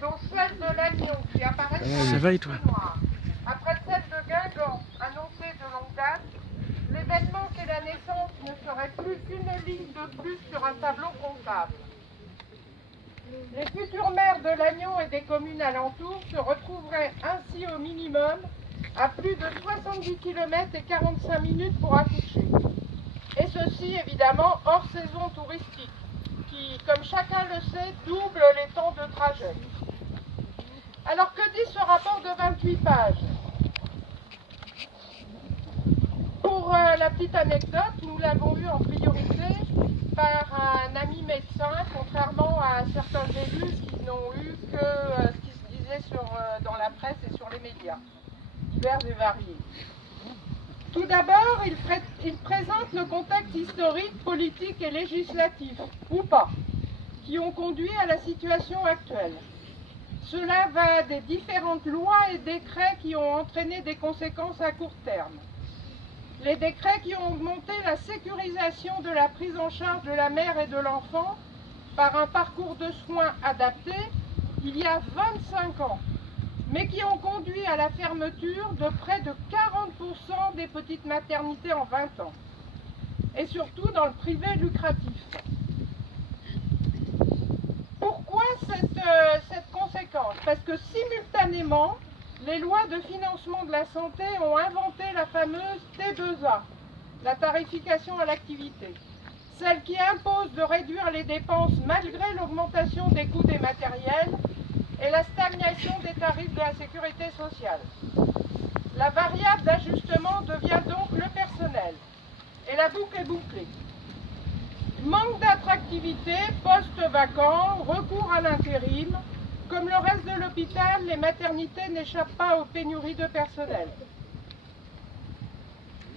dont celle de Lannion, qui apparaît Ça va et toi? noir. Après celle de Guingamp, annoncée de longue date, l'événement qu'est la naissance ne serait plus qu'une ligne de plus sur un tableau comptable. Les futurs maires de Lannion et des communes alentours se retrouveraient ainsi au minimum à plus de 70 km et 45 minutes pour accoucher. Et ceci évidemment hors saison touristique, qui, comme chacun le sait, double les temps de trajet. Alors que dit ce rapport de 28 pages? Pour la petite anecdote, nous l'avons eu en priorité par un ami médecin, contrairement à certains élus qui n'ont eu que ce qui se disait dans la presse et sur les médias, divers et variés. Tout d'abord, il présente le contexte historique, politique et législatif, ou pas, qui ont conduit à la situation actuelle. Cela va des différentes lois et décrets qui ont entraîné des conséquences à court terme. Les décrets qui ont augmenté la sécurisation de la prise en charge de la mère et de l'enfant par un parcours de soins adapté il y a 25 ans, mais qui ont conduit à la fermeture de près de 40% des petites maternités en 20 ans, et surtout dans le privé lucratif. Pourquoi cette conséquence? Parce que simultanément, les lois de financement de la santé ont inventé la fameuse T2A, la tarification à l'activité, celle qui impose de réduire les dépenses malgré l'augmentation des coûts des matériels et la stagnation des tarifs de la sécurité sociale. La variable d'ajustement devient donc le personnel, et la boucle est bouclée. Manque d'attractivité, postes vacants, recours à l'intérim. Comme le reste de l'hôpital, les maternités n'échappent pas aux pénuries de personnel.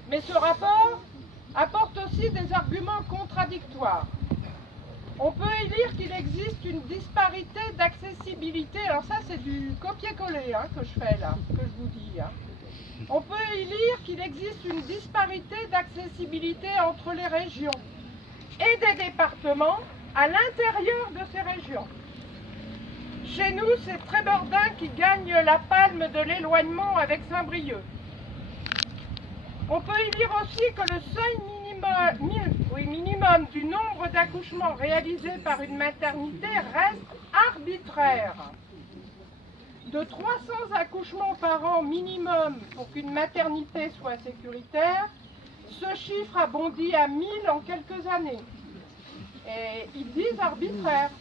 Mais ce rapport apporte aussi des arguments contradictoires. On peut y lire qu'il existe une disparité d'accessibilité. Alors ça, c'est du copier-coller que je fais là, que je vous dis. On peut y lire qu'il existe une disparité d'accessibilité entre les régions et des départements à l'intérieur de ces régions. Chez nous, c'est Trébeurdin qui gagne la palme de l'éloignement avec Saint-Brieuc. On peut y lire aussi que le seuil minimum du nombre d'accouchements réalisés par une maternité reste arbitraire. De 300 accouchements par an minimum pour qu'une maternité soit sécuritaire, ce chiffre a bondi à 1000 en quelques années. Et ils disent arbitraire.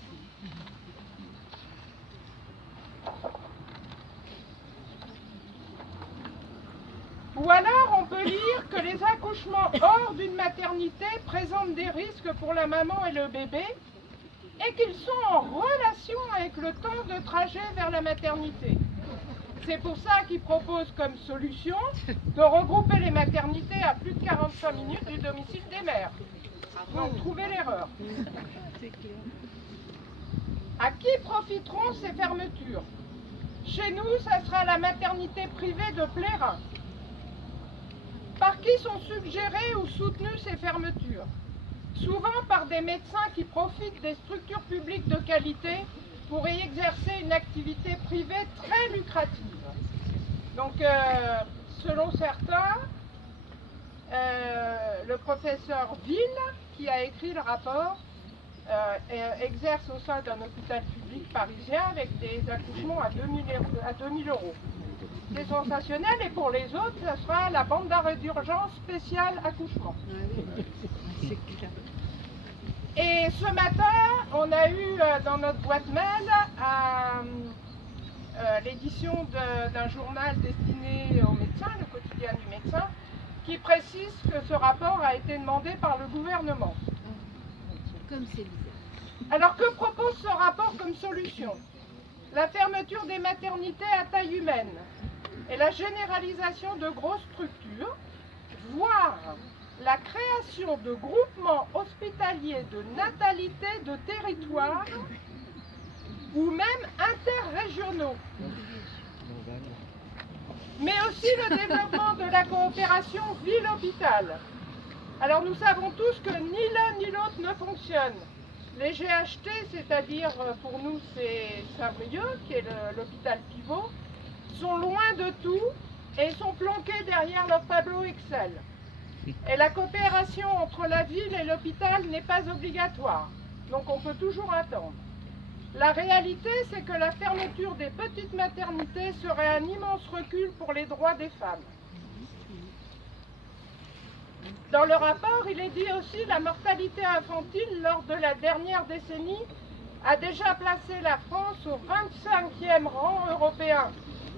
Ou alors on peut lire que les accouchements hors d'une maternité présentent des risques pour la maman et le bébé et qu'ils sont en relation avec le temps de trajet vers la maternité. C'est pour ça qu'ils proposent comme solution de regrouper les maternités à plus de 45 minutes du domicile des mères. Donc trouvez l'erreur. À qui profiteront ces fermetures? Chez nous, ça sera la maternité privée de Plérin. Par qui sont suggérées ou soutenues ces fermetures? Souvent par des médecins qui profitent des structures publiques de qualité pour y exercer une activité privée très lucrative. Donc, selon certains, le professeur Ville, qui a écrit le rapport, exerce au sein d'un hôpital public parisien avec des accouchements à 2000 euros. C'est sensationnel, et pour les autres, ça sera la bande d'arrêt d'urgence spéciale accouchement. Et ce matin, on a eu dans notre boîte mail l'édition d'un journal destiné aux médecins, le quotidien du médecin, qui précise que ce rapport a été demandé par le gouvernement. Comme c'est bizarre. Alors que propose ce rapport comme solution? La fermeture des maternités à taille humaine et la généralisation de grosses structures, voire la création de groupements hospitaliers de natalité de territoire ou même interrégionaux. Mais aussi le développement de la coopération ville-hôpital. Alors nous savons tous que ni l'un ni l'autre ne fonctionne. Les GHT, c'est-à-dire pour nous c'est Saint-Brieuc, qui est l'hôpital pivot, sont loin de tout et sont planqués derrière leur tableau Excel. Et la coopération entre la ville et l'hôpital n'est pas obligatoire, donc on peut toujours attendre. La réalité, c'est que la fermeture des petites maternités serait un immense recul pour les droits des femmes. Dans le rapport, il est dit aussi que la mortalité infantile lors de la dernière décennie a déjà placé la France au 25e rang européen,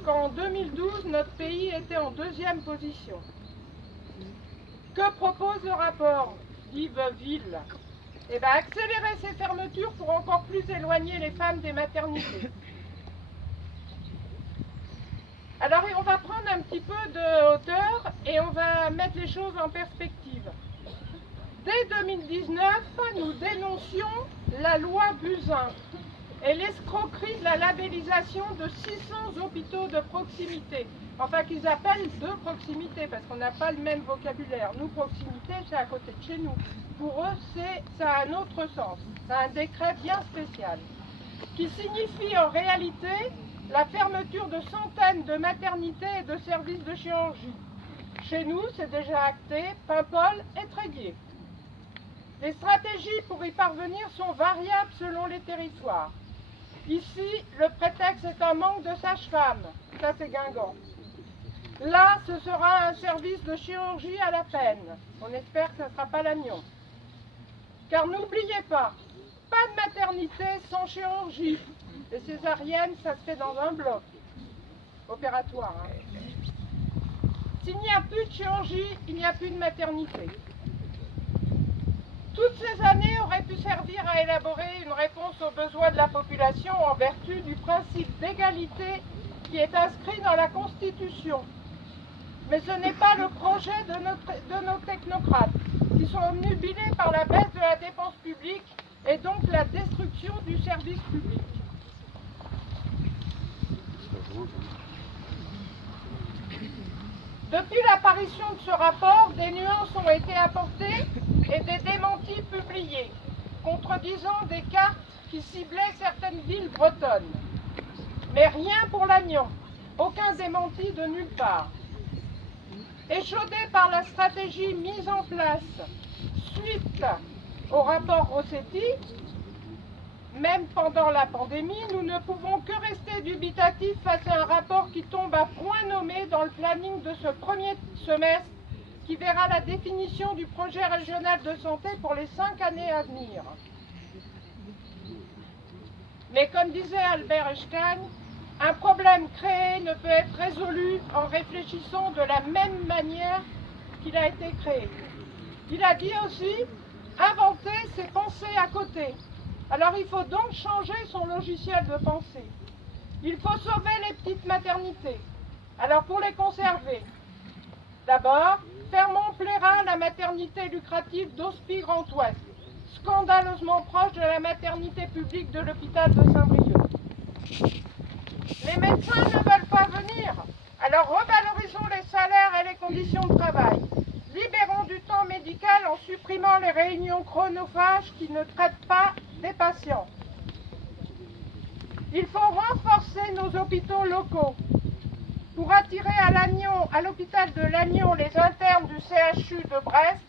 quand en 2012, notre pays était en 2e position. Que propose le rapport d'Yves Ville? Eh bien, accélérer ces fermetures pour encore plus éloigner les femmes des maternités. Alors, on va prendre un petit peu de hauteur et on va mettre les choses en perspective. Dès 2019, nous dénoncions la loi Buzyn et l'escroquerie de la labellisation de 600 hôpitaux de proximité. Enfin, qu'ils appellent de proximité, parce qu'on n'a pas le même vocabulaire. Nous, proximité, c'est à côté de chez nous. Pour eux, ça a un autre sens. C'est un décret bien spécial, qui signifie en réalité la fermeture de centaines de maternités et de services de chirurgie. Chez nous, c'est déjà acté, Paimpol et Tréguier. Les stratégies pour y parvenir sont variables selon les territoires. Ici, le prétexte est un manque de sages-femmes. Ça, c'est Guingamp. Là, ce sera un service de chirurgie à la peine. On espère que ce ne sera pas Lannion. Car n'oubliez pas de maternité sans chirurgie. Les césariennes, ça se fait dans un bloc opératoire. S'il n'y a plus de chirurgie, il n'y a plus de maternité. Toutes ces années auraient pu servir à élaborer une réponse aux besoins de la population en vertu du principe d'égalité qui est inscrit dans la Constitution. Mais ce n'est pas le projet de nos technocrates, qui sont obnubilés par la baisse de la dépense publique et donc la destruction du service public. Depuis l'apparition de ce rapport, des nuances ont été apportées et des démentis publiés, contredisant des cartes qui ciblaient certaines villes bretonnes. Mais rien pour Lannion, aucun démenti de nulle part. Échaudé par la stratégie mise en place suite au rapport Rossetti, même pendant la pandémie, nous ne pouvons que rester dubitatifs face à un rapport qui tombe à point nommé dans le planning de ce premier semestre qui verra la définition du projet régional de santé pour les 5 années à venir. Mais comme disait Albert Einstein, un problème créé ne peut être résolu en réfléchissant de la même manière qu'il a été créé. Il a dit aussi, inventer, c'est penser à côté. Alors il faut donc changer son logiciel de pensée. Il faut sauver les petites maternités. Alors pour les conserver, d'abord, fermons Plérin, la maternité lucrative d'Hospy Grand Ouest, scandaleusement proche de la maternité publique de l'hôpital de Saint-Brieuc. Les médecins ne veulent pas venir, alors revalorisons les salaires et les conditions de travail. Libérons du temps médical en supprimant les réunions chronophages qui ne traitent pas des patients. Il faut renforcer nos hôpitaux locaux pour attirer à l'hôpital de Lannion les internes du CHU de Brest.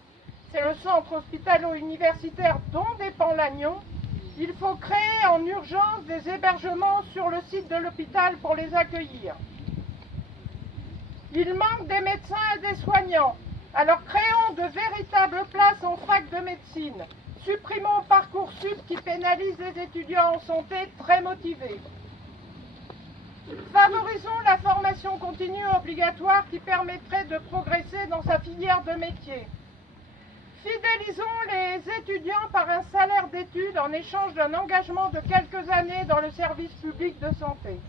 C'est le centre hospitalo-universitaire dont dépend Lannion. Il faut créer en urgence des hébergements sur le site de l'hôpital pour les accueillir. Il manque des médecins et des soignants. Alors créons de véritables places en fac de médecine. Supprimons Parcoursup qui pénalise les étudiants en santé très motivés. Favorisons la formation continue obligatoire qui permettrait de progresser dans sa filière de métier. Fidélisons les étudiants par un salaire d'études en échange d'un engagement de quelques années dans le service public de santé.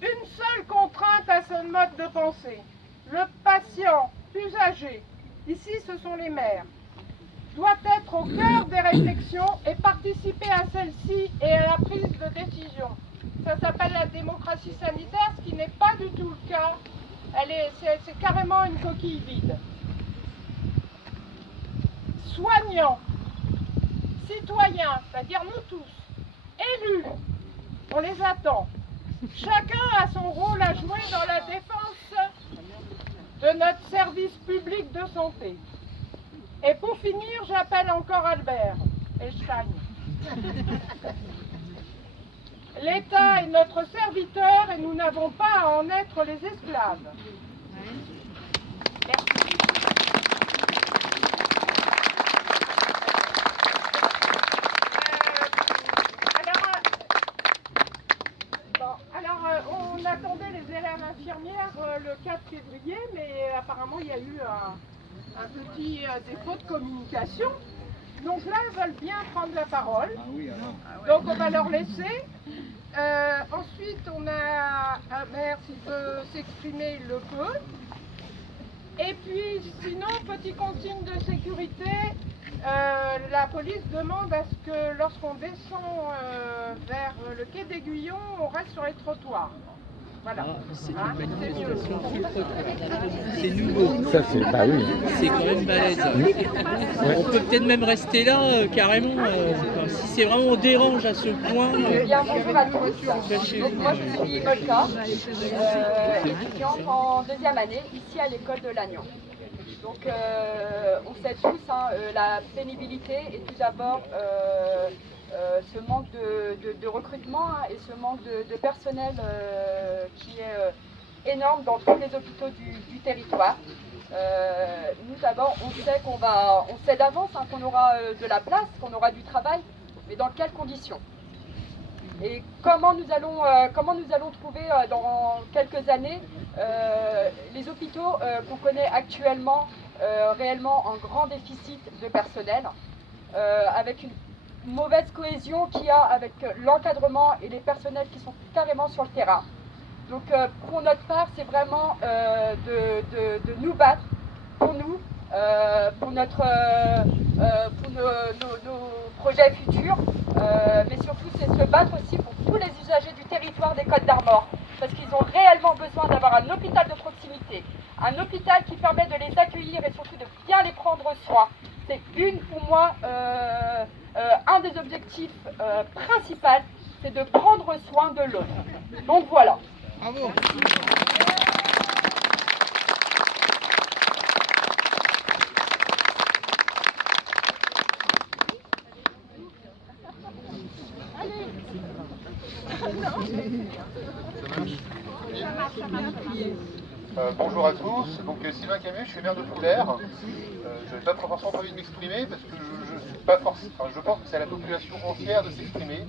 Une seule contrainte à ce mode de pensée. Le patient plus âgé, ici ce sont les mères, doit être au cœur des réflexions et participer à celle-ci et à la prise de décision. Ça s'appelle la démocratie sanitaire, ce qui n'est pas du tout le cas. C'est carrément une coquille vide. Soignants, citoyens, c'est-à-dire nous tous, élus, on les attend. Chacun a son rôle à jouer dans la défense de notre service public de santé. Et pour finir, j'appelle encore Albert Einstein. L'État est notre serviteur et nous n'avons pas à en être les esclaves. Merci. On attendait les élèves infirmières le 4 février, mais apparemment il y a eu un petit défaut de communication. Donc là, elles veulent bien prendre la parole. Donc on va leur laisser. Ensuite, on a un maire, s'il veut s'exprimer, il le peut. Et puis, sinon, petit consigne de sécurité, la police demande à ce que lorsqu'on descend vers le quai d'Aiguillon, on reste sur les trottoirs. Voilà. C'est Hein, une c'est mieux. manifestation c'est nouveau. Ça c'est, bah oui. C'est quand même balèze. On peut peut-être même rester là carrément. Enfin, si c'est vraiment on dérange à ce point. Bien, bonjour à tous. Donc, moi je suis Molka, étudiante en deuxième année ici à l'école de Lannion. Donc on sait tous la pénibilité et tout d'abord ce manque de recrutement et ce manque de personnel qui est énorme dans tous les hôpitaux du territoire. Nous d'abord on sait d'avance qu'on aura de la place, qu'on aura du travail, mais dans quelles conditions? Et comment nous allons trouver dans quelques années les hôpitaux qu'on connaît actuellement réellement en grand déficit de personnel, avec une mauvaise cohésion qu'il y a avec l'encadrement et les personnels qui sont carrément sur le terrain. Donc pour notre part, c'est vraiment de nous battre pour nous, pour nos projets futurs, mais surtout c'est se battre aussi pour tous les usagers du territoire des Côtes d'Armor, parce qu'ils ont réellement besoin d'avoir un hôpital de proximité, un hôpital qui permet de les accueillir et surtout de bien les prendre soin. C'est pour moi, un des objectifs principaux, c'est de prendre soin de l'autre. Donc voilà. Bravo. Bonjour à tous, donc Sylvain Camus, je suis maire de Poulaire. Je n'avais pas forcément envie de m'exprimer parce que je suis pas forcément. Enfin, je pense que c'est à la population entière de s'exprimer.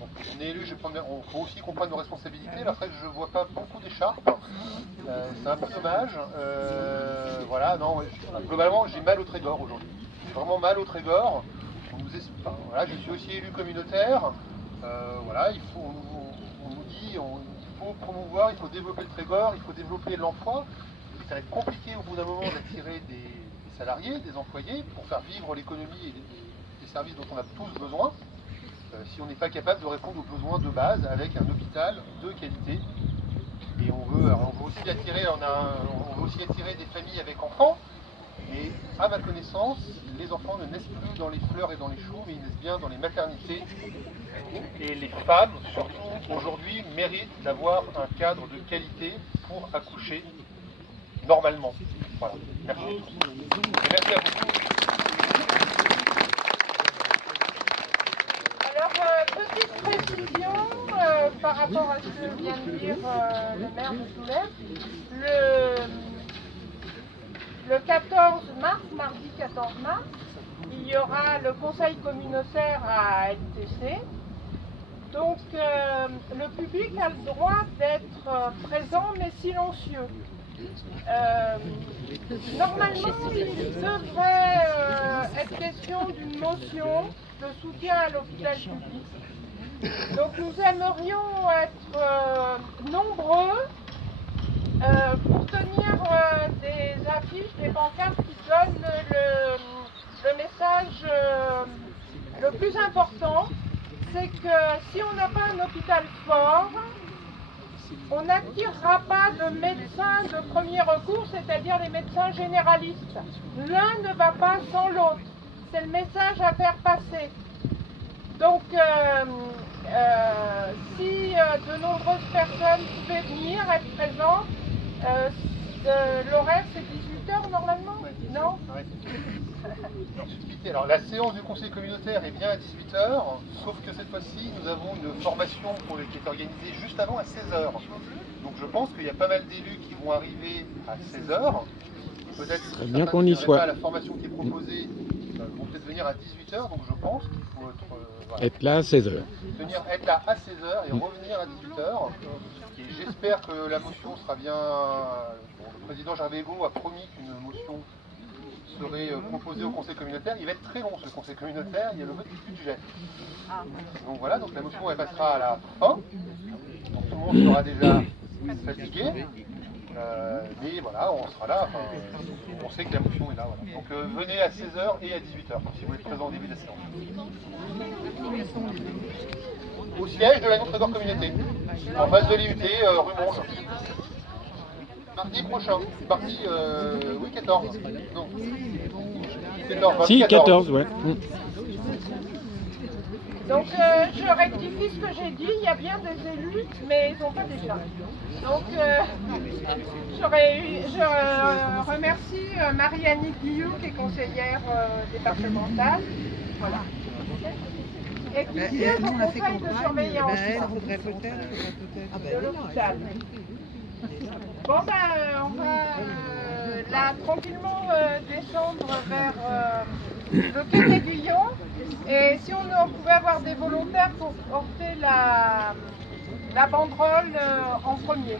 On est élu, on faut aussi qu'on prenne nos responsabilités. Là, c'est vrai que je ne vois pas beaucoup d'écharpes. C'est un peu dommage. Voilà, non, ouais, globalement, j'ai mal au Trégor aujourd'hui. J'ai vraiment mal au Trégor. Voilà, je suis aussi élu communautaire. Voilà, on nous dit, il faut promouvoir, il faut développer le Trégor, il faut développer l'emploi. Ça va être compliqué au bout d'un moment d'attirer des salariés, des employés, pour faire vivre l'économie et les services dont on a tous besoin, si on n'est pas capable de répondre aux besoins de base avec un hôpital de qualité. Et on veut aussi attirer des familles avec enfants. Et à ma connaissance, les enfants ne naissent plus dans les fleurs et dans les choux, mais ils naissent bien dans les maternités. Et les femmes, surtout aujourd'hui, méritent d'avoir un cadre de qualité pour accoucher normalement. Voilà, merci. Et merci à vous. Alors, petite précision par rapport à ce que vient de dire le maire de Soulève. Le 14 mars, mardi 14 mars, il y aura le conseil communautaire à LTC. Donc le public a le droit d'être présent mais silencieux. Normalement, il devrait être question d'une motion de soutien à l'hôpital public. Donc nous aimerions être nombreux pour tenir des affiches, des pancartes qui donnent le message le plus important, c'est que si on n'a pas un hôpital fort, on n'attirera pas de médecins de premier recours, c'est-à-dire les médecins généralistes. L'un ne va pas sans l'autre. c'est le message à faire passer. Donc, si de nombreuses personnes pouvaient venir, être présentes, l'horaire c'est 18h normalement? Non? Alors la séance du conseil communautaire est bien à 18h, sauf que cette fois-ci nous avons une formation qui est organisée juste avant à 16h. Donc je pense qu'il y a pas mal d'élus qui vont arriver à 16h. Peut-être bien qu'on y soit. pas la formation qui est proposée vont peut-être venir à 18h, donc je pense qu'il faut Être là à 16h. être là à 16h et revenir à 18h. Et j'espère que la motion sera bien... le président Gervais Hugo a promis qu'une motion serait proposée au conseil communautaire. Il va être très long ce conseil communautaire, il y a le vote du budget. Donc voilà, donc la motion elle passera à la fin. Donc tout le monde sera déjà fatigué. Mais voilà, on sera là, on sait que la motion est là. Voilà. Donc venez à 16h et à 18h si vous êtes présent au début de la séance. Au siège de la Notre-Dame Communauté, en face de l'IUT, rue Monge. Mardi prochain, mardi, oui 14. Non. 14, Si, 14, ouais. Donc je rectifie ce que j'ai dit, il y a bien des élus, mais ils n'ont pas déjà. Donc je remercie Marie-Annick Guillou qui est conseillère départementale. Voilà. Et qui siège au conseil de surveillance de l'hôpital. Bon ben on va là tranquillement descendre vers le quai d'Aiguillon. Et si on pouvait avoir des volontaires pour porter la banderole en premier.